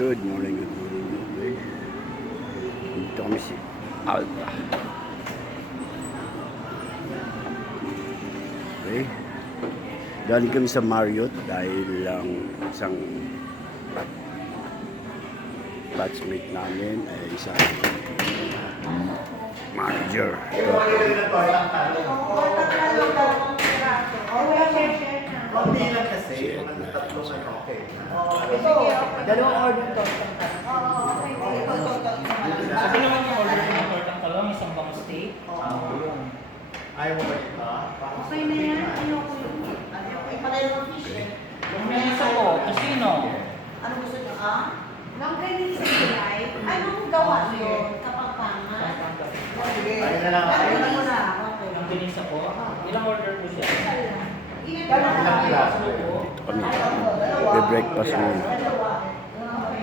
Good morning, good morning. Okay. Dito kami si Alta. Okay. Galing kami sa Marriott dahil lang isang batchmate namin ay isang manager. Konti lang kasi, mga tatlong ano, okay. Dalawang order to. Sabi naman yung order ko ng tortang talong, isang bang steak. Ayaw mo ba ito? Okay na yan. Ayoko yun. Yung may isa po, casino. Ano gusto niyo, ah? Long credit sa July. Anong gawa niyo? Kapampangan? Sige. Ayun na lang. Ayun na muna. Yung pinisa po. Ilang order po siya? Ilan Ilang klase? Tatlo po. Dito kami. May breakfast muna.